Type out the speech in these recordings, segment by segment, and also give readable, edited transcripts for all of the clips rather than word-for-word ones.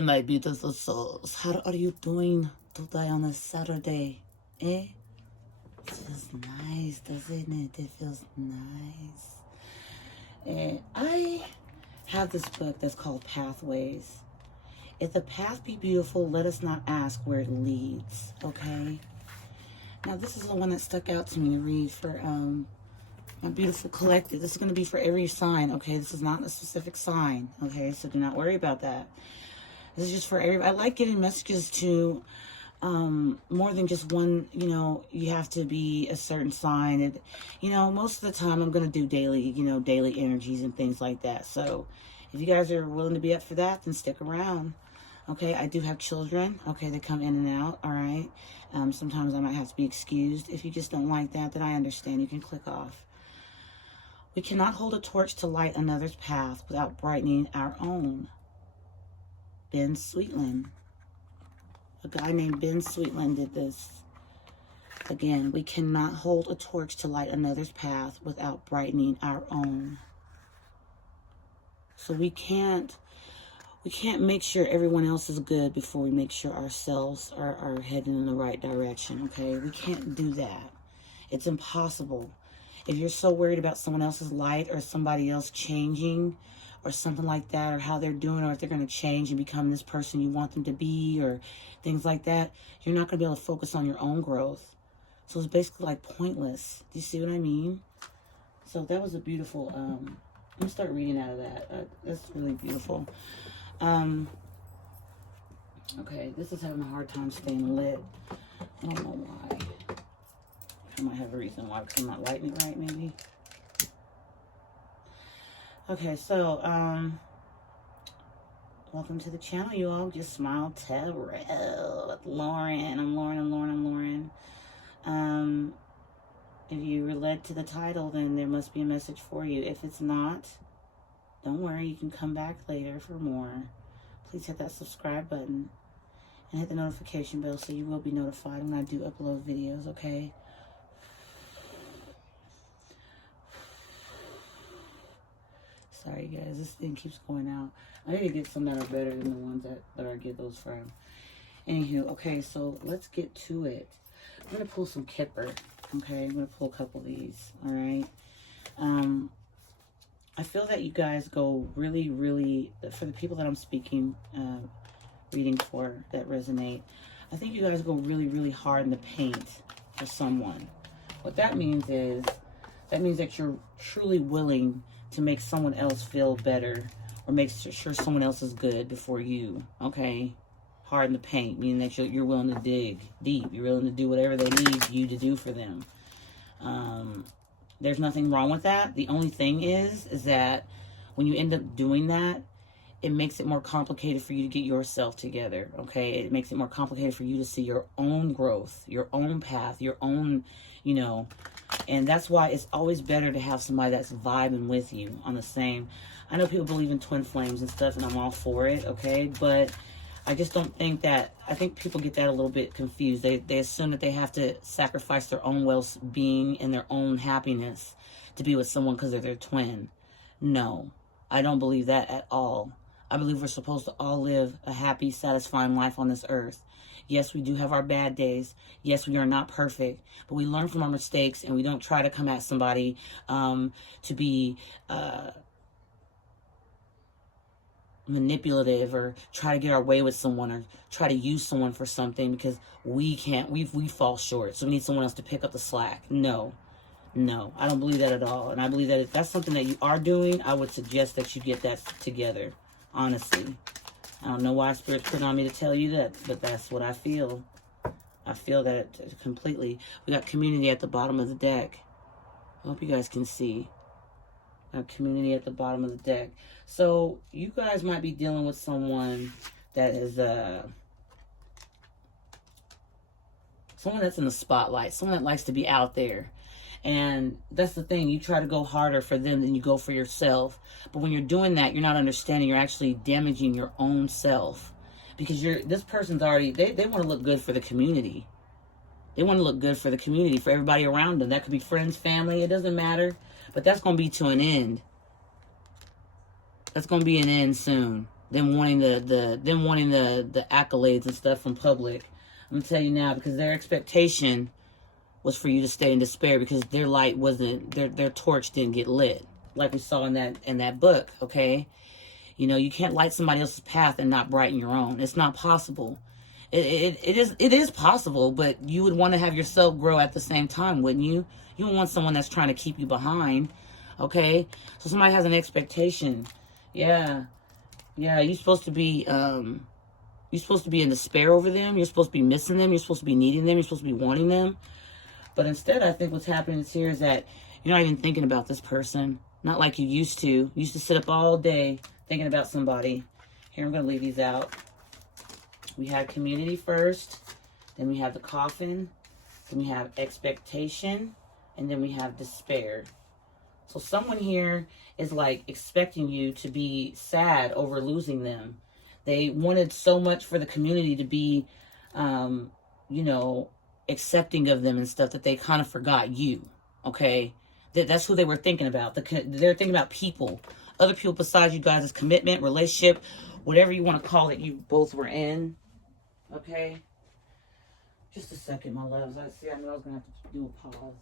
my beautiful souls. How are you doing today on a Saturday? Eh? It feels nice, doesn't it? It feels nice. I have this book that's called Pathways. If the path be beautiful, let us not ask where it leads, okay? Now, this is the one that stuck out to me to read for my beautiful collective. This is going to be for every sign, okay? This is not a specific sign, okay? So do not worry about that. This is just for everybody. I like getting messages to more than just one, you have to be a certain sign. And, most of the time I'm going to do daily, daily energies and things like that. So if you guys are willing to be up for that, then stick around. Okay, I do have children. Okay, they come in and out, all right? Sometimes I might have to be excused. If you just don't like that, then I understand. You can click off. We cannot hold a torch to light another's path without brightening our own. Ben Sweetland. A guy named Ben Sweetland did this. Again, we cannot hold a torch to light another's path without brightening our own. So we can't make sure everyone else is good before we make sure ourselves are heading in the right direction, okay? We can't do that. It's impossible. If you're so worried about someone else's light or somebody else changing or something like that, or how they're doing, or if they're going to change and become this person you want them to be, or things like that, you're not going to be able to focus on your own growth. So it's basically like pointless. Do you see what I mean? So that was a beautiful, I'm going to start reading out of that. That's really beautiful. Okay, this is having a hard time staying lit. I don't know why. I might have a reason why, because I'm not lighting it right, maybe. Okay, so, welcome to the channel, you all. Justsmile Tarot with Lauren. I'm Lauren. If you relate to the title, then there must be a message for you. If it's not, don't worry, you can come back later for more. Please hit that subscribe button and hit the notification bell so you will be notified when I do upload videos, okay? Sorry guys, this thing keeps going out. I need to get some that are better than the ones that I get those from. Anywho, okay, so let's get to it. I'm going to pull some Kipper, okay? I'm going to pull a couple of these, all right? I feel that you guys go really, really, for the people that I'm speaking, reading for, that resonate, I think you guys go really, really hard in the paint for someone. What that means is, that you're truly willing to make someone else feel better, or make sure someone else is good before you, okay? Hard in the paint, meaning that you're willing to dig deep. You're willing to do whatever they need you to do for them. There's nothing wrong with that. The only thing is that when you end up doing that, it makes it more complicated for you to get yourself together, okay? It makes it more complicated for you to see your own growth, your own path, your own, and that's why it's always better to have somebody that's vibing with you on the same. I know people believe in twin flames and stuff, and I'm all for it, okay? But I just don't think that, I think people get that a little bit confused. They assume that they have to sacrifice their own well-being and their own happiness to be with someone because they're their twin. No, I don't believe that at all. I believe we're supposed to all live a happy, satisfying life on this earth. Yes, we do have our bad days. Yes, we are not perfect, but we learn from our mistakes, and we don't try to come at somebody to be manipulative, or try to get our way with someone, or try to use someone for something because we fall short. So we need someone else to pick up the slack. No, I don't believe that at all. And I believe that if that's something that you are doing, I would suggest that you get that together. Honestly, I don't know why Spirit's putting on me to tell you that, but that's what I feel. I feel that completely. We got community at the bottom of the deck. I hope you guys can see. Community at the bottom of the deck. So you guys might be dealing with someone that is someone that's in the spotlight, someone that likes to be out there. And that's the thing, you try to go harder for them than you go for yourself. But when you're doing that, you're not understanding, you're actually damaging your own self. Because this person's already, they want to look good for the community. They want to look good for the community, for everybody around them. That could be friends, family, it doesn't matter. But that's going to be to an end. That's going to be an end soon. them wanting the accolades and stuff from public. I'm gonna tell you now, because their expectation was for you to stay in despair, because their light wasn't, their torch didn't get lit, like we saw in that book. Okay, you know, you can't light somebody else's path and not brighten your own. It's not possible. It is possible, but you would want to have yourself grow at the same time, wouldn't you? You don't want someone that's trying to keep you behind. Okay, so somebody has an expectation. Yeah, you're supposed to be in despair over them. You're supposed to be missing them. You're supposed to be needing them. You're supposed to be wanting them. But instead, I think what's happening here is that you're not even thinking about this person. Not like you used to. You used to sit up all day thinking about somebody. Here, I'm going to leave these out. We have community first. Then we have the coffin. Then we have expectation. And then we have despair. So someone here is like expecting you to be sad over losing them. They wanted so much for the community to be, you know, accepting of them and stuff, that they kind of forgot you. Okay, that's who they were thinking about. They're thinking about people, other people besides you guys' commitment, relationship, whatever you want to call it. You both were in. Okay, just a second, my loves. I knew I was gonna have to do a pause.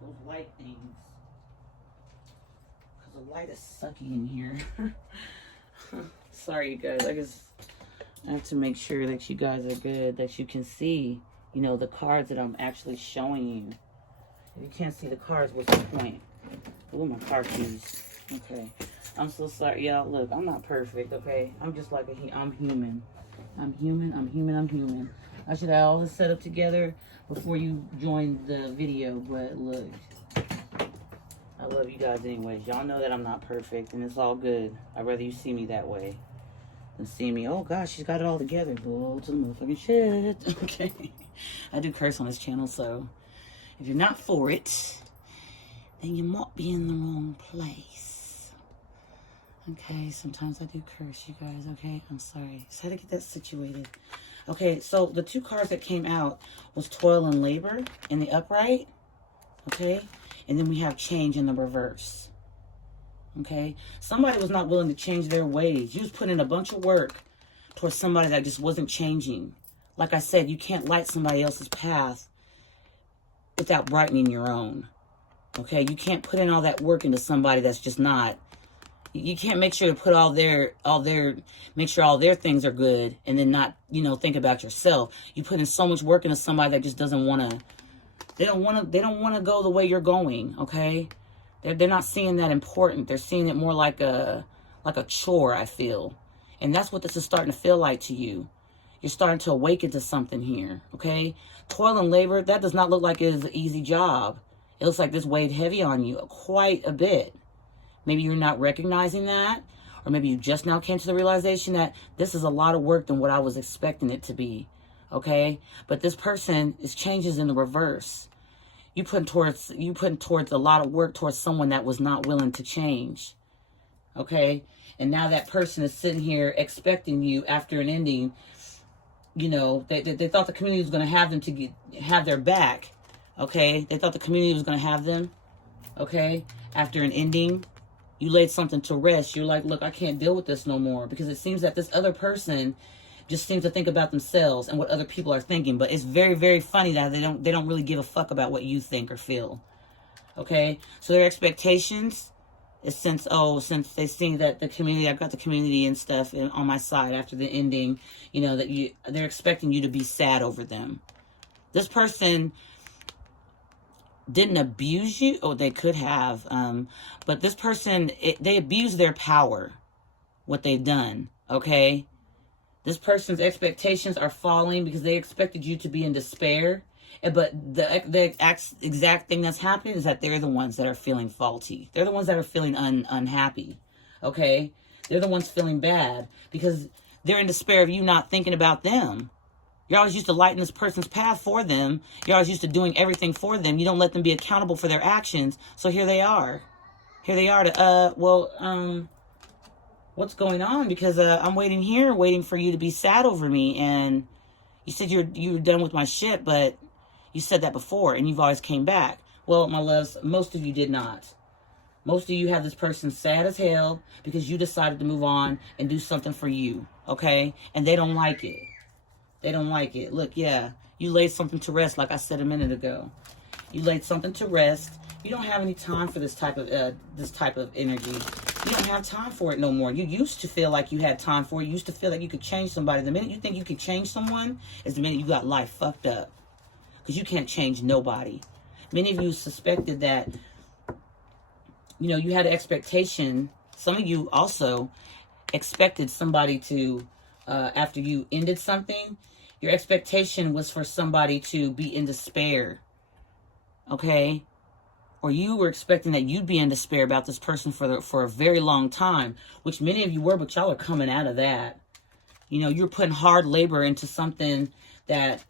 Those light things, because the light is sucky in here. Sorry, you guys. I have to make sure that you guys are good, that you can see, you know, the cards that I'm actually showing you. If you can't see the cards, what's the point? Ooh, my car keys. Okay, I'm so sorry, y'all. Look, I'm not perfect. Okay, I'm just like I'm human. I'm human. I should have all this set up together before you joined the video, but look, I love you guys anyways. Y'all know that I'm not perfect, and it's all good. I'd rather you see me that way than see me, oh gosh, she's got it all together. Go to the motherfucking shit. Okay, I do curse on this channel, so if you're not for it, then you might be in the wrong place. Okay, sometimes I do curse, you guys. Okay, I'm sorry. Just had to get that situated. Okay, so the two cards that came out was toil and labor in the upright. Okay, and then we have change in the reverse. Okay, somebody was not willing to change their ways. You was putting in a bunch of work towards somebody that just wasn't changing. Like I said, you can't light somebody else's path without brightening your own. Okay, you can't put in all that work into somebody that's just not. You can't make sure to put make sure all their things are good and then not, you know, think about yourself. You put in so much work into somebody that just doesn't want to, they don't want to go the way you're going. Okay. They're not seeing that important. They're seeing it more like a chore, I feel. And that's what this is starting to feel like to you. You're starting to awaken to something here. Okay. Toil and labor, that does not look like it is an easy job. It looks like this weighed heavy on you quite a bit. Maybe you're not recognizing that, or maybe you just now came to the realization that this is a lot of work than what I was expecting it to be, okay? But this person is changes in the reverse. You putting towards a lot of work towards someone that was not willing to change, okay? And now that person is sitting here expecting you after an ending. You know, they thought the community was going to have them to have their back, okay? They thought the community was going to have them, okay? After an ending. You laid something to rest. You're like, look, I can't deal with this no more, because it seems that this other person just seems to think about themselves and what other people are thinking. But it's very, very funny that they don't really give a fuck about what you think or feel. Okay, so their expectations is since they see that the community, I've got the community and stuff on my side after the ending. You know that they're expecting you to be sad over them. This person didn't abuse you, or they could have, but this person, they abused their power, what they've done, okay? This person's expectations are falling because they expected you to be in despair, but the exact thing that's happening is that they're the ones that are feeling faulty. They're the ones that are feeling unhappy, okay? They're the ones feeling bad because they're in despair of you not thinking about them. You're always used to lighting this person's path for them. You're always used to doing everything for them. You don't let them be accountable for their actions. So here they are. Here they are to, What's going on? Because I'm waiting here, waiting for you to be sad over me. And you said you were done with my shit, but you said that before, and you've always came back. Well, my loves, most of you did not. Most of you have this person sad as hell because you decided to move on and do something for you, okay? And they don't like it. They don't like it. Look, yeah, you laid something to rest, like I said a minute ago. You laid something to rest. You don't have any time for this type of energy. You don't have time for it no more. You used to feel like you had time for it. You used to feel like you could change somebody. The minute you think you can change someone is the minute you got life fucked up. Because you can't change nobody. Many of you suspected that, you know, you had an expectation. Some of you also expected somebody to, after you ended something, your expectation was for somebody to be in despair. Okay? Or you were expecting that you'd be in despair about this person for a very long time, which many of you were, but y'all are coming out of that. You know, you're putting hard labor into something that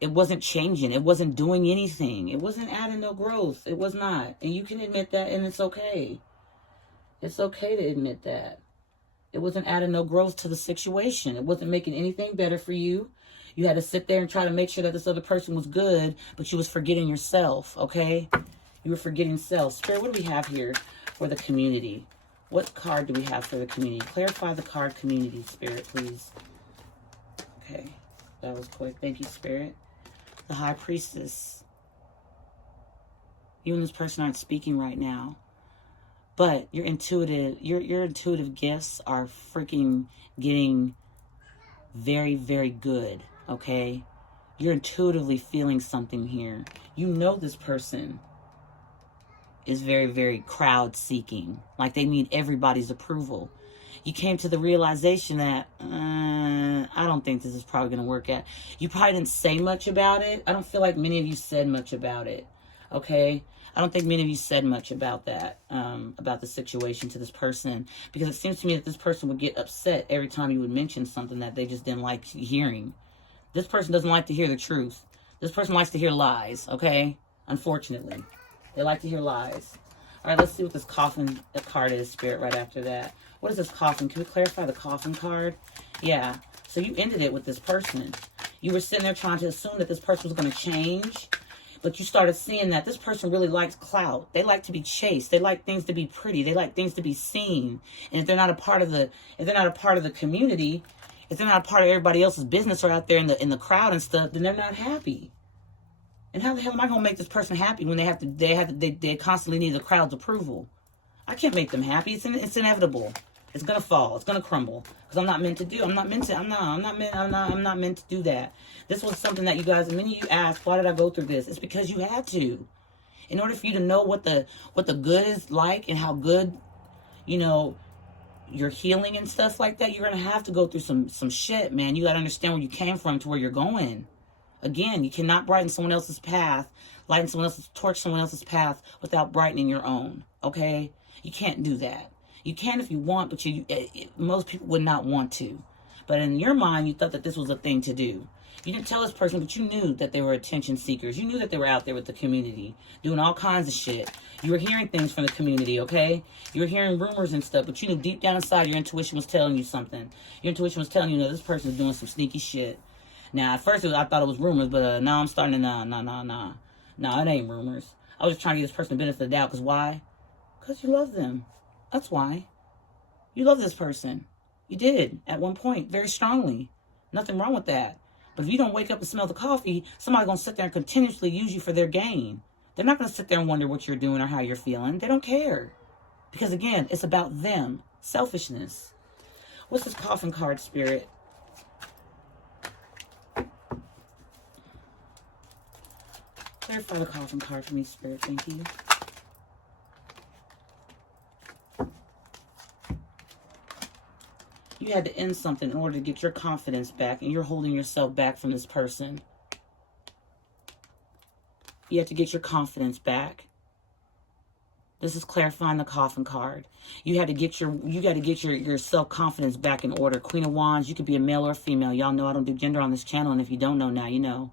it wasn't changing. It wasn't doing anything. It wasn't adding no growth. It was not. And you can admit that, and it's okay. It's okay to admit that. It wasn't adding no growth to the situation. It wasn't making anything better for you. You had to sit there and try to make sure that this other person was good, but you was forgetting yourself, okay? You were forgetting self. Spirit, what do we have here for the community? What card do we have for the community? Clarify the card community, Spirit, please. Okay, that was quick. Thank you, Spirit. The High Priestess. You and this person aren't speaking right now, but your intuitive gifts are freaking getting very, very good, okay? You're intuitively feeling something here. You know this person is very, very crowd seeking. Like they need everybody's approval. You came to the realization that, I don't think this is probably going to work out. You probably didn't say much about it. I don't feel like many of you said much about it. Okay? I don't think many of you said much about that, about the situation to this person. Because it seems to me that this person would get upset every time you would mention something that they just didn't like hearing. This person doesn't like to hear the truth. This person likes to hear lies, okay? Unfortunately. They like to hear lies. All right, let's see what this coffin card is, Spirit, right after that. What is this coffin? Can we clarify the coffin card? Yeah. So you ended it with this person. You were sitting there trying to assume that this person was going to change, but you started seeing that this person really likes clout. They like to be chased. They like things to be pretty. They like things to be seen. And if they're not a part of the community, if they're not a part of everybody else's business or out there in the crowd and stuff, then they're not happy. And how the hell am I going to make this person happy when they constantly need the crowd's approval? I can't make them happy. It's inevitable. It's going to fall. It's going to crumble. Because I'm not meant to do. I'm not meant to do that. This was something that you guys, many of you asked, why did I go through this? It's because you had to. In order for you to know what the good is like and how good, you know, your healing and stuff like that, you're going to have to go through some shit, man. You got to understand where you came from to where you're going. Again, you cannot brighten someone else's path, torch someone else's path without brightening your own, okay? You can't do that. You can if you want, but most people would not want to. But in your mind, you thought that this was a thing to do. You didn't tell this person, but you knew that they were attention seekers. You knew that they were out there with the community, doing all kinds of shit. You were hearing things from the community, okay? You were hearing rumors and stuff, but you knew deep down inside your intuition was telling you something. Your intuition was telling you, no, this person is doing some sneaky shit. Now, at first, I thought it was rumors, but now I'm starting to, nah. No, it ain't rumors. I was just trying to give this person the benefit of the doubt, because why? Because you love them. That's why. You love this person. You did, at one point, very strongly. Nothing wrong with that. But if you don't wake up and smell the coffee, somebody's going to sit there and continuously use you for their gain. They're not going to sit there and wonder what you're doing or how you're feeling. They don't care. Because, again, it's about them. Selfishness. What's this coffin card, Spirit? Clarify the coffin card for me, Spirit. Thank you. You had to end something in order to get your confidence back, and you're holding yourself back from this person. You have to get your confidence back. This is clarifying the coffin card. You got to get your self-confidence back in order. Queen of Wands, you could be a male or a female. Y'all know I don't do gender on this channel, and if you don't know now, you know.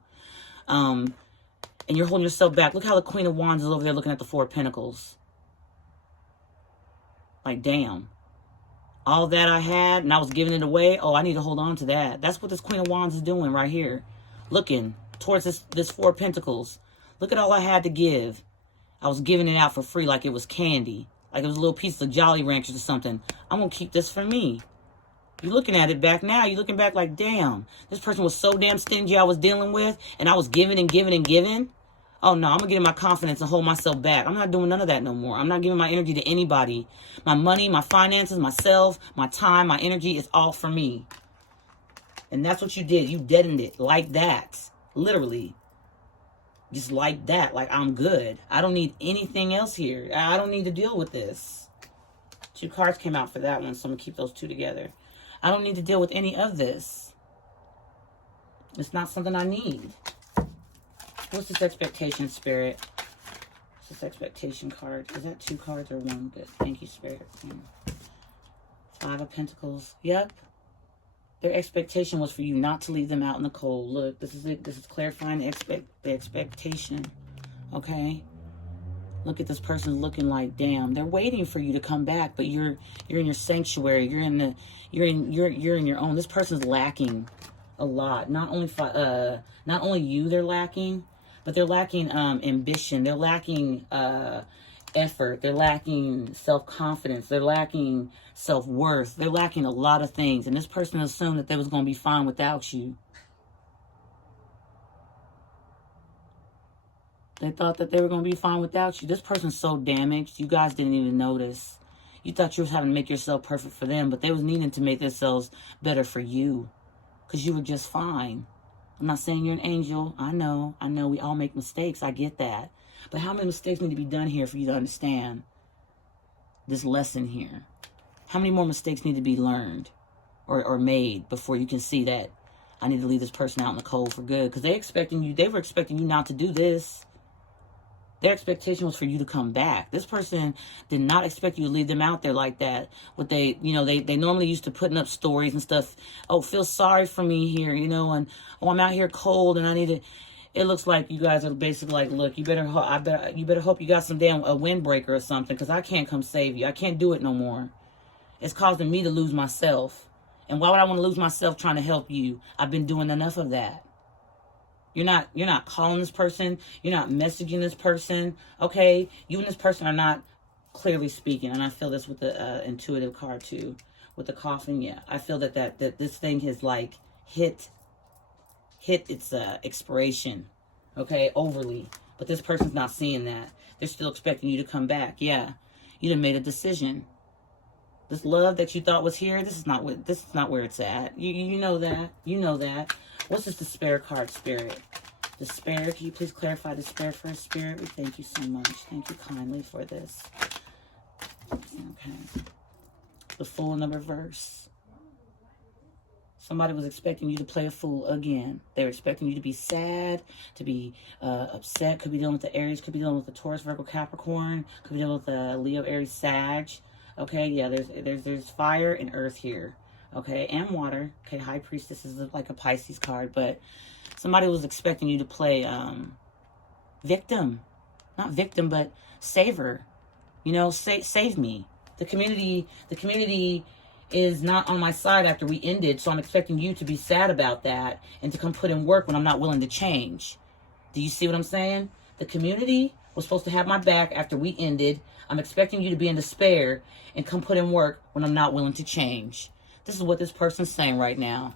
And you're holding yourself back. Look how the Queen of Wands is over there looking at the Four of Pentacles. Like, damn. All that I had and I was giving it away. Oh, I need to hold on to that. That's what this Queen of Wands is doing right here. Looking towards this Four of Pentacles. Look at all I had to give. I was giving it out for free like it was candy. Like it was a little piece of Jolly Ranchers or something. I'm going to keep this for me. You're looking at it back now. You're looking back like, damn, this person was so damn stingy I was dealing with. And I was giving and giving and giving. Oh, no, I'm going to get in my confidence and hold myself back. I'm not doing none of that no more. I'm not giving my energy to anybody. My money, my finances, myself, my time, my energy is all for me. And that's what you did. You deadened it like that. Literally. Just like that. Like, I'm good. I don't need anything else here. I don't need to deal with this. 2 cards came out for that one, so I'm going to keep those 2 together. I don't need to deal with any of this. It's not something I need. What's this expectation, Spirit? What's this expectation card? Is that 2 cards or 1? Good. Thank you, Spirit. 5 of Pentacles. Yep. Their expectation was for you not to leave them out in the cold. Look, this is it. This is clarifying the expectation. Okay? Look at this person looking like, damn, they're waiting for you to come back, but you're in your sanctuary. You're in your own. This person's lacking a lot. Not only you they're lacking, but they're lacking ambition. They're lacking effort. They're lacking self-confidence. They're lacking self-worth. They're lacking a lot of things. And this person assumed that they was going to be fine without you. They thought that they were going to be fine without you. This person's so damaged, you guys didn't even notice. You thought you was having to make yourself perfect for them, but they was needing to make themselves better for you. Because you were just fine. I'm not saying you're an angel. I know we all make mistakes. I get that. But how many mistakes need to be done here for you to understand this lesson here? How many more mistakes need to be learned or made before you can see that I need to leave this person out in the cold for good? Because they were expecting you not to do this. Their expectation was for you to come back. This person did not expect you to leave them out there like that. What they normally used to putting up stories and stuff. Oh, feel sorry for me here, and oh, I'm out here cold and I need to. It looks like you guys are basically like, look, you better hope you got some damn a windbreaker or something, because I can't come save you. I can't do it no more. It's causing me to lose myself. And why would I want to lose myself trying to help you? I've been doing enough of that. You're not calling this person. You're not messaging this person. Okay? You and this person are not clearly speaking. And I feel this with the intuitive card too. With the coffin, yeah. I feel that this thing has like hit its expiration. Okay? Overly. But this person's not seeing that. They're still expecting you to come back. Yeah. You done made a decision. This love that you thought was here, this is not where it's at. You know that. You know that. What's this despair card, Spirit? Despair. Can you please clarify despair for us, Spirit? We thank you so much. Thank you kindly for this. Okay. The Fool in the reverse. Somebody was expecting you to play a fool again. They were expecting you to be sad, to be upset. Could be dealing with the Aries. Could be dealing with the Taurus, Virgo, Capricorn. Could be dealing with the Leo, Aries, Sag. Okay, yeah, there's fire and earth here. Okay, and water. Okay, High Priestess is like a Pisces card, but somebody was expecting you to play victim. Not victim, but saver. Save me. The community is not on my side after we ended, so I'm expecting you to be sad about that and to come put in work when I'm not willing to change. Do you see what I'm saying? The community was supposed to have my back after we ended. I'm expecting you to be in despair and come put in work when I'm not willing to change. This is what this person's saying right now.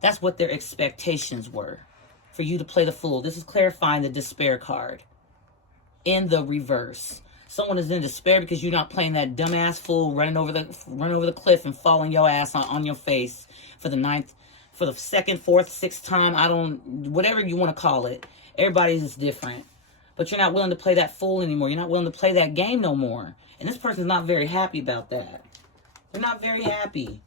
That's what their expectations were. For you to play the fool. This is clarifying the despair card. In the reverse. Someone is in despair because you're not playing that dumbass fool running over the cliff and falling your ass on your face for the second, fourth, sixth time. Whatever you want to call it. Everybody's is different. But you're not willing to play that fool anymore. You're not willing to play that game no more. And this person's not very happy about that. They're not very happy.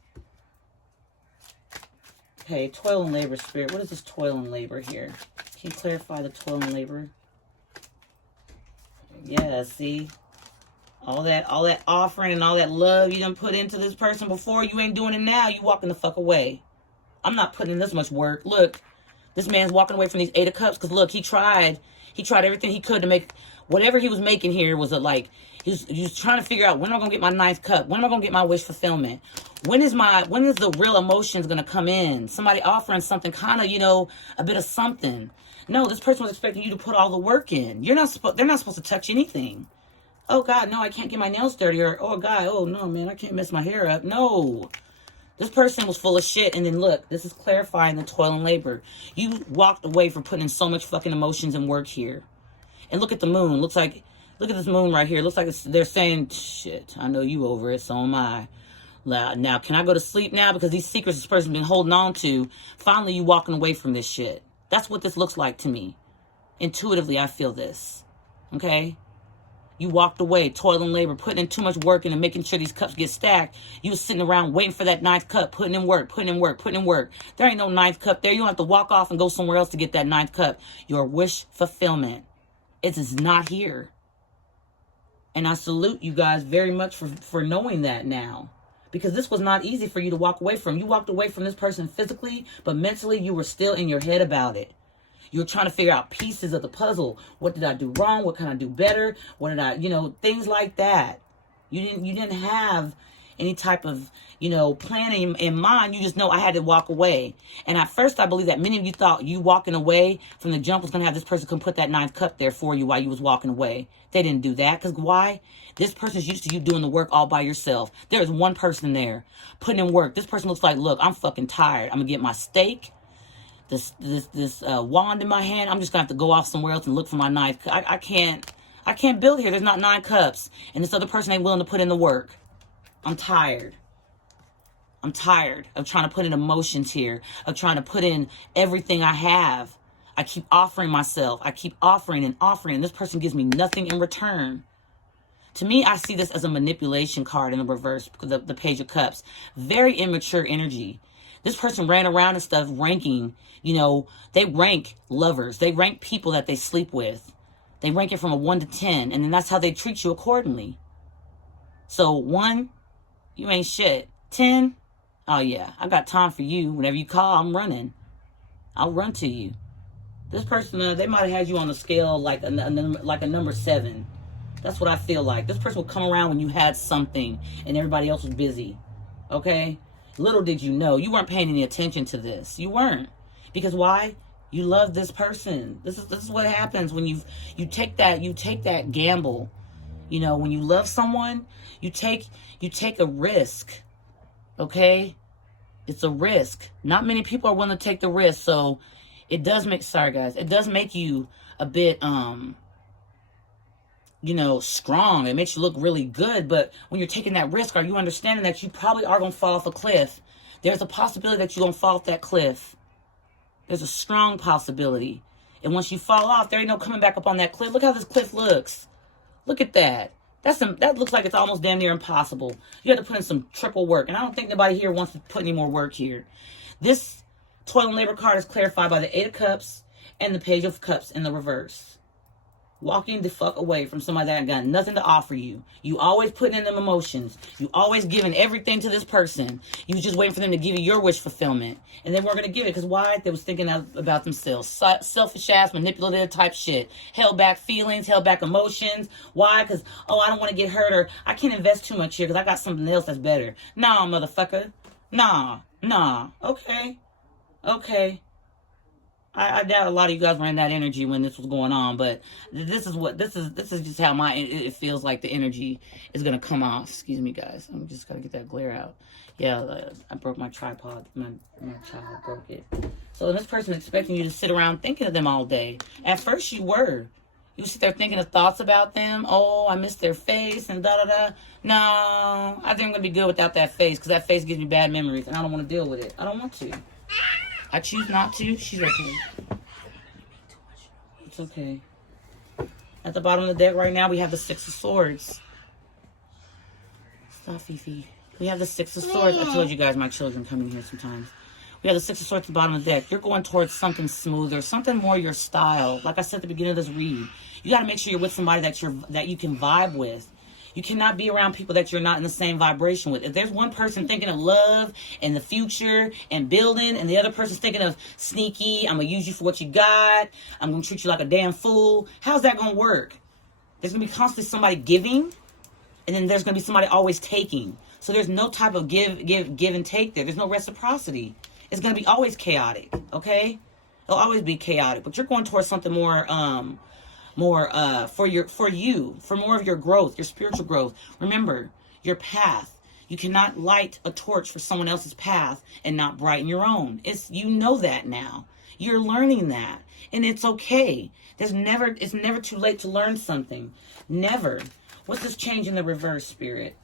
Okay, toil and labor, Spirit. What is this toil and labor here? Can you clarify the toil and labor? Yeah, see? All that offering and all that love you done put into this person before, you ain't doing it now. You walking the fuck away. I'm not putting in this much work. Look, this man's walking away from these 8 of Cups because, look, he tried everything he could to make whatever he was making here was he You're trying to figure out, when am I going to get my ninth cup? When am I going to get my wish fulfillment? When is the real emotions going to come in? Somebody offering something, kind of, you know, a bit of something. No, this person was expecting you to put all the work in. They're not supposed to touch anything. Oh, God, no, I can't get my nails dirty. Or, oh, God, oh, no, man, I can't mess my hair up. No. This person was full of shit. And then, look, this is clarifying the toil and labor. You walked away from putting in so much fucking emotions and work here. And look at the moon. Look at this moon right here. Looks like they're saying, shit, I know you over it, so am I. Now, can I go to sleep now? Because these secrets this person's been holding on to, finally you walking away from this shit. That's what this looks like to me. Intuitively, I feel this. Okay? You walked away, toil and labor, putting in too much work and making sure these cups get stacked. You was sitting around waiting for that ninth cup, putting in work. There ain't no ninth cup there. You don't have to walk off and go somewhere else to get that ninth cup. Your wish fulfillment. It is not here. And I salute you guys very much for knowing that now. Because this was not easy for you to walk away from. You walked away from this person physically, but mentally you were still in your head about it. You're trying to figure out pieces of the puzzle. What did I do wrong? What can I do better? What did I, things like that. You didn't have any type of, planning in mind. You just know I had to walk away. And at first I believe that many of you thought you walking away from the jump was going to have this person come put that ninth cup there for you while you was walking away. They didn't do that. Because why? This person's used to you doing the work all by yourself. There is one person there putting in work. This person looks like, look, I'm fucking tired. I'm going to get my steak. This wand in my hand. I'm just gonna have to go off somewhere else and look for my ninth. I can't build here. There's not 9 cups, and this other person ain't willing to put in the work. I'm tired. I'm tired of trying to put in emotions here, of trying to put in everything I have. I keep offering myself. I keep offering and offering, and this person gives me nothing in return. To me, I see this as a manipulation card in the reverse, the Page of Cups. Very immature energy. This person ran around and stuff ranking, they rank lovers. They rank people that they sleep with. They rank it from a 1 to 10, and then that's how they treat you accordingly. So 1, you ain't shit. 10, oh yeah, I got time for you. Whenever you call, I'm running. I'll run to you. This person, they might have had you on a scale like a number 7. That's what I feel like. This person will come around when you had something and everybody else was busy. Okay? Little did you know, you weren't paying any attention to this. You weren't. Because why? You love this person. This is what happens when you take that gamble. When you love someone, you take a risk. Okay? It's a risk. Not many people are willing to take the risk. So it does make, sorry guys, it does make you a bit strong. It makes you look really good. But when you're taking that risk, are you understanding that you probably are going to fall off a cliff? There's a possibility that you're going to fall off that cliff. There's a strong possibility. And once you fall off, there ain't no coming back up on that cliff. Look how this cliff looks. Look at that. That looks like it's almost damn near impossible. You have to put in some triple work. And I don't think nobody here wants to put any more work here. This toil and labor card is clarified by the 8 of Cups and the Page of Cups in the reverse. Walking the fuck away from somebody that got nothing to offer you. You always putting in them emotions. You always giving everything to this person. You was just waiting for them to give you your wish fulfillment. And they weren't going to give it. Because why? They was thinking about themselves. Selfish ass, manipulative type shit. Held back feelings, held back emotions. Why? Because, I don't want to get hurt, or I can't invest too much here because I got something else that's better. Nah, motherfucker. Nah. Okay. I doubt a lot of you guys were in that energy when this was going on, but this is just how it feels like the energy is gonna come off. Excuse me, guys. I'm just gotta get that glare out. Yeah, I broke my tripod. My child broke it. So this person expecting you to sit around thinking of them all day. At first you were. You sit there thinking of thoughts about them. Oh, I miss their face and da-da-da. No, I think I'm gonna be good without that face because that face gives me bad memories and I don't want to deal with it. I don't want to. I choose not to. She's right here. It's okay. At the bottom of the deck right now, we have the 6 of Swords. Stop, Fifi. We have the 6 of Swords. I told you guys my children come in here sometimes. We have the 6 of Swords at the bottom of the deck. You're going towards something smoother, something more your style. Like I said at the beginning of this read, you got to make sure you're with somebody that you can vibe with. You cannot be around people that you're not in the same vibration with. If there's one person thinking of love and the future and building, and the other person's thinking of sneaky, I'm going to use you for what you got, I'm going to treat you like a damn fool, how's that going to work? There's going to be constantly somebody giving And then there's going to be somebody always taking. So there's no type of give and take there. There's no reciprocity. It's going to be always chaotic, okay? It'll always be chaotic. But you're going towards something more for more of your growth, your spiritual growth. Remember, your path. You cannot light a torch for someone else's path and not brighten your own. You know that now. You're learning that. And it's okay. It's never too late to learn something. Never. What's this change in the reverse, Spirit?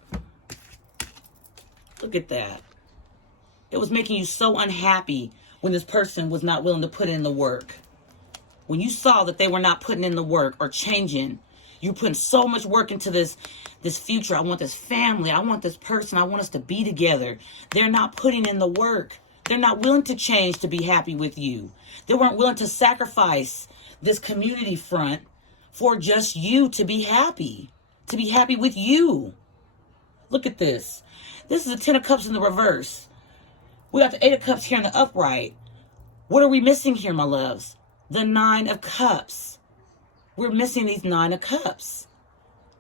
Look at that. It was making you so unhappy when this person was not willing to put in the work. When you saw that they were not putting in the work or changing, you're putting so much work into this future. I want this family. I want this person. I want us to be together. They're not putting in the work. They're not willing to change to be happy with you. They weren't willing to sacrifice this community front for just you to be happy with you. Look at this. This is the 10 of Cups in the reverse. We got the 8 of Cups here in the upright. What are we missing here, my loves? The 9 of Cups. We're missing these 9 of Cups.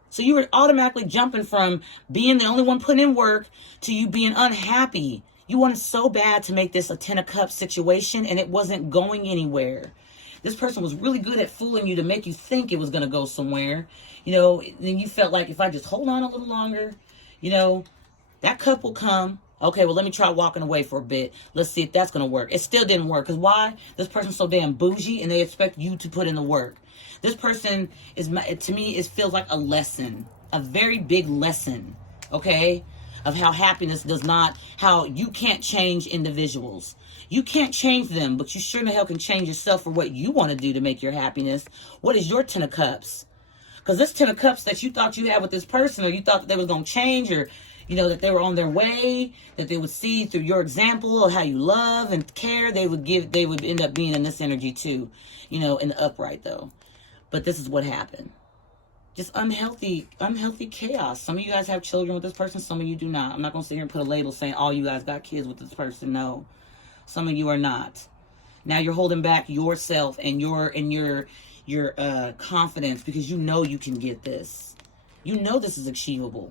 So you were automatically jumping from being the only one putting in work to you being unhappy. You wanted so bad to make this a 10 of Cups situation, and it wasn't going anywhere. This person was really good at fooling you to make you think it was going to go somewhere. Then you felt like if I just hold on a little longer, that cup will come. Okay, well, let me try walking away for a bit. Let's see if that's going to work. It still didn't work. Because why? This person's so damn bougie and they expect you to put in the work. This person to me, it feels like a lesson. A very big lesson. Okay? Of how happiness how you can't change individuals. You can't change them, but you sure in the hell can change yourself for what you want to do to make your happiness. What is your 10 of Cups? Because this 10 of Cups that you thought you had with this person, or you thought that they was going to change, or that they were on their way, that they would see through your example of how you love and care, they would end up being in this energy too, in the upright though. But this is what happened. Just unhealthy chaos. Some of you guys have children with this person, some of you do not. I'm not going to sit here and put a label saying all you guys got kids with this person. No. Some of you are not. Now you're holding back yourself and your confidence because you know you can get this. You know this is achievable.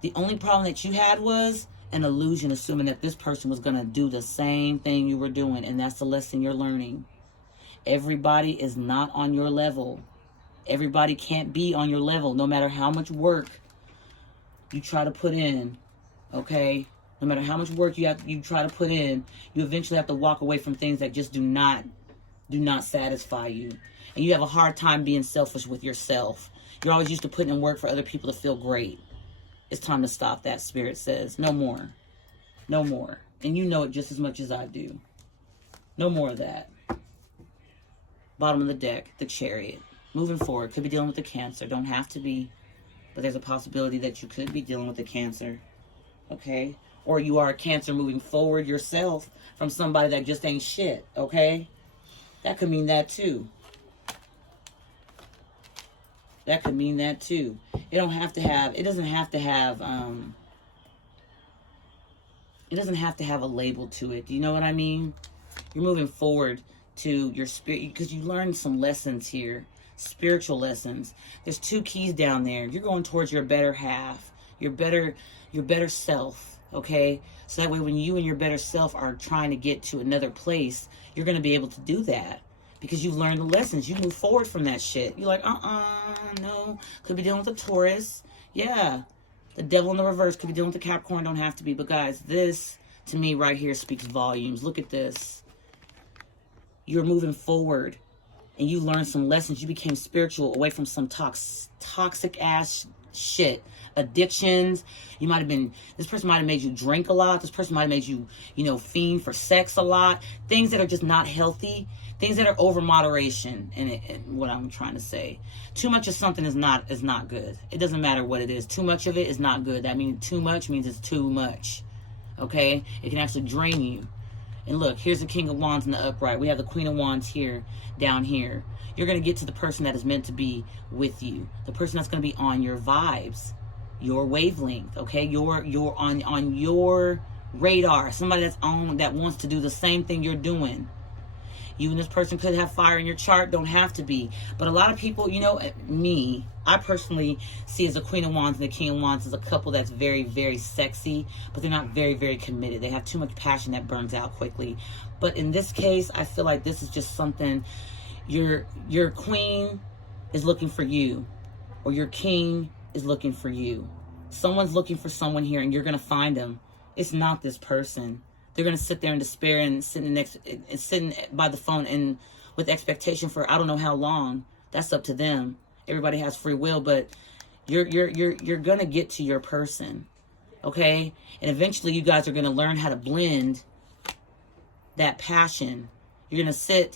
The only problem that you had was an illusion, assuming that this person was going to do the same thing you were doing. And that's the lesson you're learning. Everybody is not on your level. Everybody can't be on your level, no matter how much work you try to put in. Okay? No matter how much work you try to put in, you eventually have to walk away from things that just do not satisfy you. And you have a hard time being selfish with yourself. You're always used to putting in work for other people to feel great. It's time to stop that, Spirit says. No more. No more. And you know it just as much as I do. No more of that. Bottom of the deck, the Chariot. Moving forward, could be dealing with the Cancer. Don't have to be. But there's a possibility that you could be dealing with the Cancer. Okay? Or you are a Cancer moving forward yourself from somebody that just ain't shit. Okay? That could mean that too. That could mean that too. It doesn't have to have a label to it. Do you know what I mean? You're moving forward to your spirit because you learned some lessons here. Spiritual lessons. There's 2 keys down there. You're going towards your better half. Your better self. Okay? So that way when you and your better self are trying to get to another place, you're going to be able to do that. Because you've learned the lessons. You move forward from that shit. You're like, no. Could be dealing with a Taurus. Yeah. The Devil in the reverse. Could be dealing with a Capricorn. Don't have to be. But guys, this, to me, right here speaks volumes. Look at this. You're moving forward. And you learned some lessons. You became spiritual away from some toxic-ass shit. Addictions. This person might have made you drink a lot. This person might have made you, fiend for sex a lot. Things that are just not healthy. Things that are over moderation, and what I'm trying to say. Too much of something is not good. It doesn't matter what it is. Too much of it is not good. That means too much means it's too much. Okay? It can actually drain you. And look, here's the King of Wands in the upright. We have the Queen of Wands here, down here. You're going to get to the person that is meant to be with you. The person that's going to be on your vibes, your wavelength, okay? You're on your radar. Somebody that wants to do the same thing you're doing. You and this person could have fire in your chart. Don't have to be. But a lot of people, you know, me, I personally see as a Queen of Wands and a King of Wands as a couple that's very, very sexy, but they're not very, very committed. They have too much passion that burns out quickly. But in this case, I feel like this is just something, your queen is looking for you, or your king is looking for you. Someone's looking for someone here, and you're going to find them. It's not this person. They're going to sit there in despair and sitting by the phone and with expectation for I don't know how long. That's up to them. Everybody has free will, but you're going to get to your person. Okay? And eventually you guys are going to learn how to blend that passion. You're going to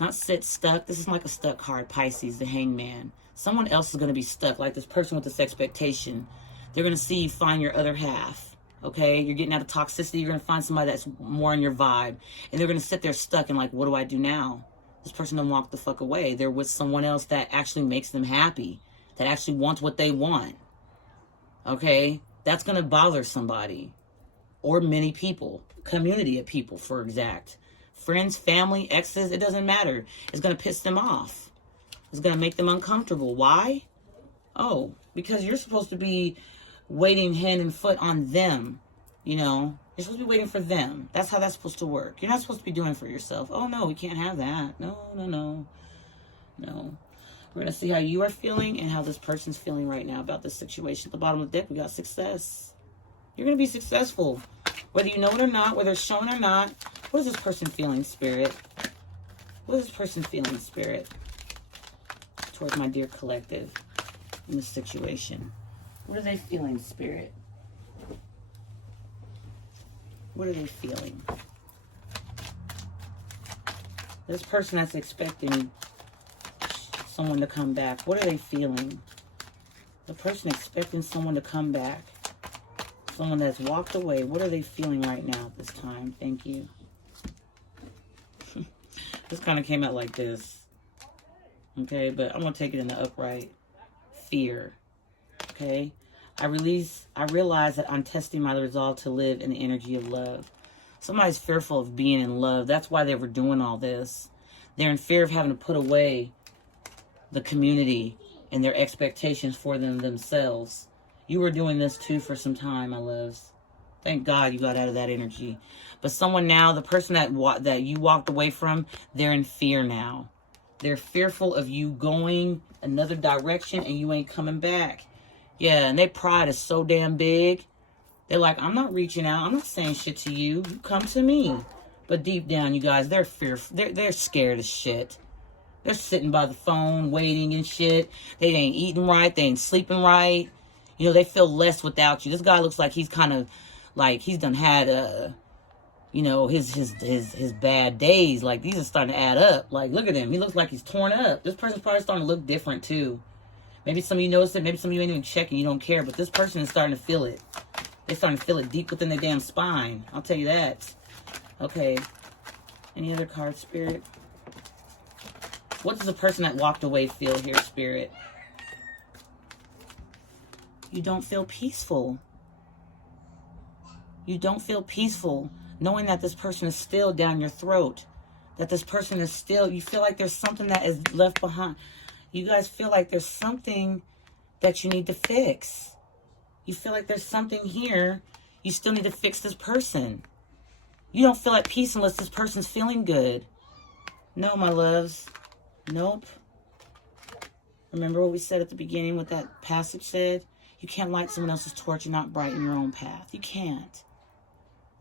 not sit stuck. This is like a stuck card, Pisces, the Hangman. Someone else is going to be stuck, like this person with this expectation. They're going to see you find your other half, okay? You're getting out of toxicity. You're going to find somebody that's more in your vibe. And they're going to sit there stuck and like, what do I do now? This person done walk the fuck away. They're with someone else that actually makes them happy, that actually wants what they want, okay? That's going to bother somebody, or many people, community of people, for exact. Friends, family, exes, it doesn't matter. It's going to piss them off. It's going to make them uncomfortable. Why? Oh, because you're supposed to be waiting hand and foot on them. You know, you're supposed to be waiting for them. That's how that's supposed to work. You're not supposed to be doing it for yourself. Oh, no, we can't have that. No. We're going to see how you are feeling and how this person's feeling right now about this situation. At the bottom of the deck, we got success. You're going to be successful. Whether you know it or not, whether it's shown or not. What is this person feeling, Spirit? What is this person feeling, Spirit? Towards my dear collective in this situation. What are they feeling, Spirit? What are they feeling? This person that's expecting someone to come back, what are they feeling? The person expecting someone to come back, someone that's walked away, what are they feeling right now at this time? Thank you. This kind of came out like this. Okay, but I'm going to take it in the upright. Fear. Okay? I realize that I'm testing my resolve to live in the energy of love. Somebody's fearful of being in love. That's why they were doing all this. They're in fear of having to put away the community and their expectations for themselves. You were doing this too for some time, my loves. Thank God you got out of that energy. But someone now, the person that you walked away from, they're in fear now. They're fearful of you going another direction and you ain't coming back. Yeah, and their pride is so damn big. They're like, I'm not reaching out. I'm not saying shit to you. You come to me. But deep down, you guys, they're fearful. They're scared as shit. They're sitting by the phone, waiting and shit. They ain't eating right. They ain't sleeping right. You know, they feel less without you. This guy looks like he's kind of, like, he's done had, you know, his bad days. Like, these are starting to add up. Like, look at him. He looks like he's torn up. This person's probably starting to look different, too. Maybe some of you notice it. Maybe some of you ain't even checking. You don't care. But this person is starting to feel it. They're starting to feel it deep within their damn spine. I'll tell you that. Okay. Any other card, Spirit? What does the person that walked away feel here, Spirit? You don't feel peaceful. You don't feel peaceful knowing that this person is still down your throat. That this person is still, you feel like there's something that is left behind. You guys feel like there's something that you need to fix. You feel like there's something here. You still need to fix this person. You don't feel at peace unless this person's feeling good. No, my loves. Nope. Remember what we said at the beginning, what that passage said? You can't light someone else's torch and not brighten your own path. You can't.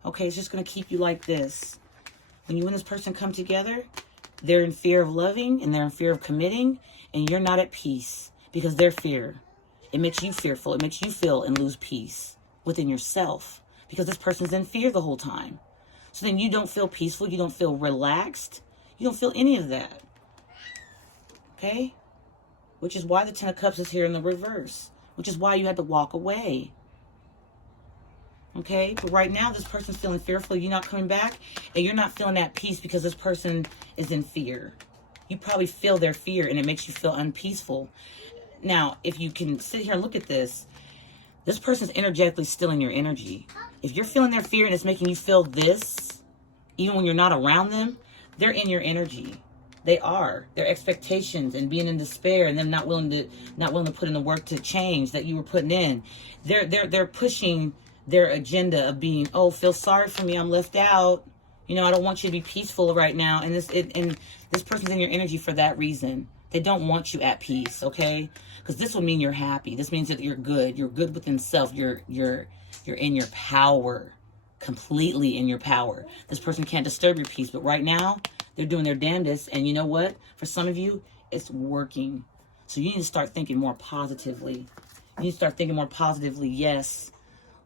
Okay, it's just going to keep you like this. When you and this person come together, they're in fear of loving and they're in fear of committing, and you're not at peace because their fear. It makes you fearful. It makes you feel and lose peace within yourself because this person's in fear the whole time. So then you don't feel peaceful. You don't feel relaxed. You don't feel any of that. Okay? Which is why the Ten of Cups is here in the reverse. Which is why you had to walk away. Okay? But right now, this person's feeling fearful. You're not coming back. And you're not feeling at peace because this person is in fear. You probably feel their fear and it makes you feel unpeaceful. Now, if you can sit here and look at this, this person's energetically stealing your energy. If you're feeling their fear and it's making you feel this, even when you're not around them, They're in your energy. They are. Their expectations and being in despair and them not willing to put in the work to change that you were putting in. They're pushing their agenda of being, oh, feel sorry for me, I'm left out. You know, I don't want you to be peaceful right now. And this person's in your energy for that reason. They don't want you at peace, okay? Because this will mean you're happy. This means that you're good. You're good within self. You're in your power. Completely in your power. This person can't disturb your peace, but right now they're doing their damnedest, and you know what, for some of you it's working. So you need to start thinking more positively. You need to start thinking more positively. Yes,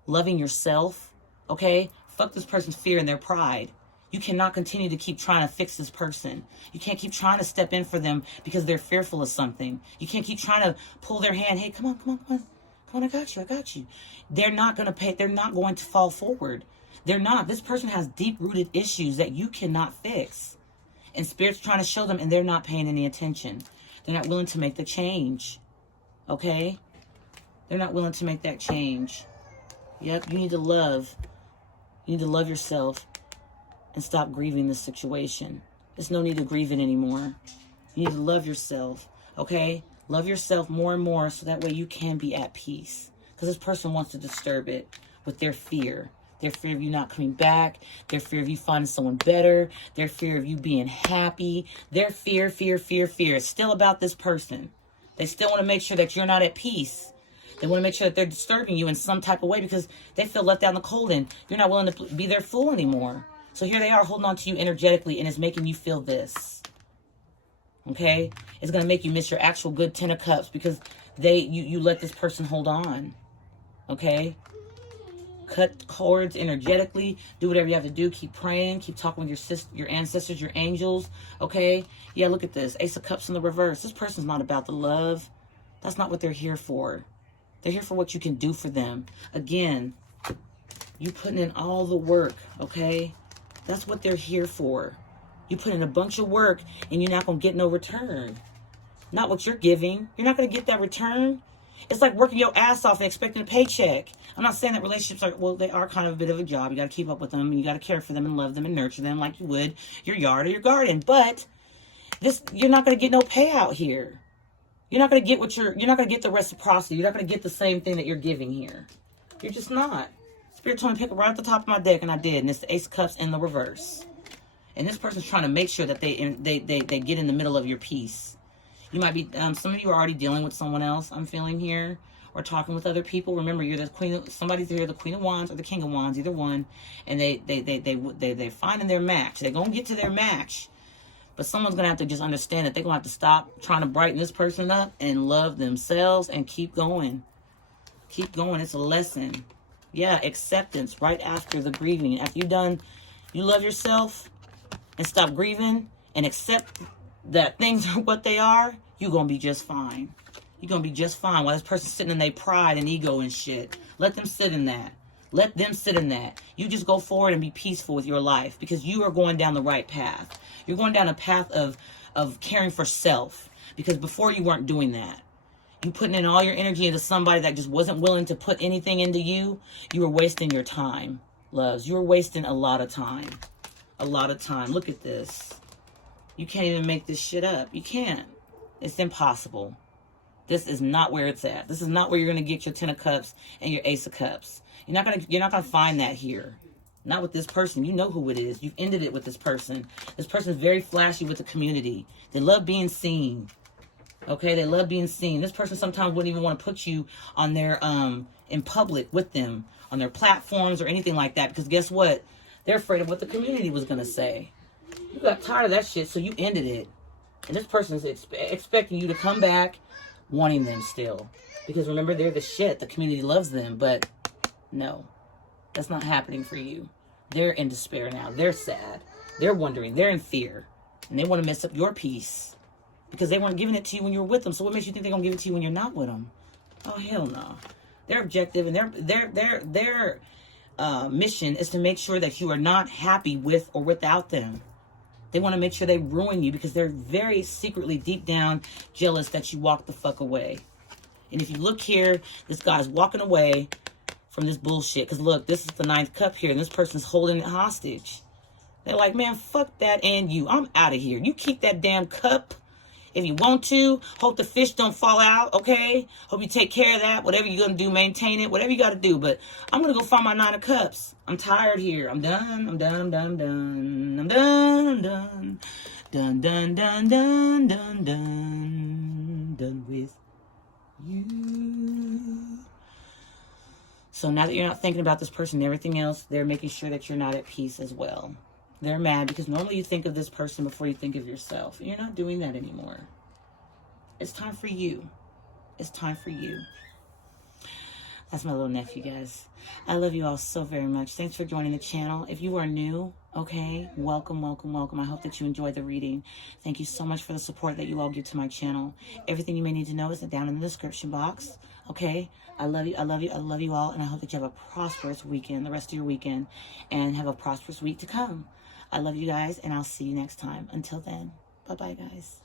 loving yourself. Okay, fuck this person's fear and their pride. You cannot continue to keep trying to fix this person. You can't keep trying to step in for them because they're fearful of something. You can't keep trying to pull their hand. Hey, come on, I got you. They're not going to pay. They're not going to fall forward. They're not. This person has deep-rooted issues that you cannot fix. And Spirit's trying to show them, and they're not paying any attention. They're not willing to make the change. Okay? They're not willing to make that change. Yep, you need to love. You need to love yourself and stop grieving this situation. There's no need to grieve it anymore. You need to love yourself. Okay? Love yourself more and more so that way you can be at peace. Because this person wants to disturb it with their fear. Their fear of you not coming back. Their fear of you finding someone better. Their fear of you being happy. Their fear is still about this person. They still want to make sure that you're not at peace. They want to make sure that they're disturbing you in some type of way because they feel left out in the cold and you're not willing to be their fool anymore. So here they are holding on to you energetically and it's making you feel this. Okay? It's going to make you miss your actual good 10 of cups because you let this person hold on. Okay? Cut cords energetically. Do whatever you have to do. Keep praying. Keep talking with your sister, your ancestors, your angels. Okay? Yeah, look at this. Ace of Cups in the reverse. This person's not about the love. That's not what they're here for. They're here for what you can do for them. Again, you putting in all the work, okay? That's what they're here for. You put in a bunch of work and you're not going to get no return. Not what you're giving. You're not going to get that return. It's like working your ass off and expecting a paycheck. I'm not saying that relationships are, well, they are kind of a bit of a job. You got to keep up with them and you got to care for them and love them and nurture them like you would your yard or your garden. But this, you're not going to get no payout here. You're not going to get you're not going to get the reciprocity. You're not going to get the same thing that you're giving here. You're just not. Spirit told me to pick it right at the top of my deck and I did. And it's the Ace of Cups in the reverse. And this person's trying to make sure that they get in the middle of your peace. You might be, some of you are already dealing with someone else, I'm feeling here, or talking with other people. Remember, you're the queen, somebody's here, the Queen of Wands or the King of Wands, either one, and they're finding their match. They're going to get to their match, but someone's going to have to just understand that they're going to have to stop trying to brighten this person up and love themselves and keep going. Keep going. It's a lesson. Yeah, acceptance right after the grieving. After you love yourself and stop grieving and accept that things are what they are, you're going to be just fine. You're going to be just fine. While this person's sitting in their pride and ego and shit, let them sit in that. Let them sit in that. You just go forward and be peaceful with your life because you are going down the right path. You're going down a path of caring for self because before you weren't doing that. You putting in all your energy into somebody that just wasn't willing to put anything into you. You were wasting your time, loves. You were wasting a lot of time. A lot of time. Look at this. You can't even make this shit up. You can't. It's impossible. This is not where it's at. This is not where you're going to get your 10 of Cups and your Ace of Cups. You're not going to find that here. Not with this person. You know who it is. You've ended it with this person. This person is very flashy with the community. They love being seen. Okay, they love being seen. This person sometimes wouldn't even want to put you on their in public with them on their platforms or anything like that because guess what? They're afraid of what the community was going to say. You got tired of that shit, so you ended it. And this person's expecting you to come back, wanting them still. Because remember, they're the shit. The community loves them, but no. That's not happening for you. They're in despair now. They're sad. They're wondering. They're in fear. And they want to mess up your peace. Because they weren't giving it to you when you were with them. So what makes you think they're going to give it to you when you're not with them? Oh, hell no. Their objective and their mission is to make sure that you are not happy with or without them. They want to make sure they ruin you because they're very secretly deep down jealous that you walk the fuck away. And if you look here, this guy's walking away from this bullshit. Because look, this is the 9th cup here and this person's holding it hostage. They're like, man, fuck that and you. I'm out of here. You keep that damn cup if you want to. Hope the fish don't fall out, okay? Hope you take care of that. Whatever you're going to do, maintain it. Whatever you got to do. But I'm going to go find my 9 of cups. I'm tired here. I'm done. I'm done. I'm done. I'm done. I'm done. I'm done. Done, done, done, done, done, done. Done with you. So now that you're not thinking about this person and everything else, they're making sure that you're not at peace as well. They're mad because normally you think of this person before you think of yourself. You're not doing that anymore. It's time for you. It's time for you. That's my little nephew, guys. I love you all so very much. Thanks for joining the channel. If you are new, okay, welcome, welcome, welcome. I hope that you enjoyed the reading. Thank you so much for the support that you all give to my channel. Everything you may need to know is down in the description box, okay? I love you, I love you, I love you all, and I hope that you have a prosperous weekend, the rest of your weekend, and have a prosperous week to come. I love you guys, and I'll see you next time. Until then, bye-bye, guys.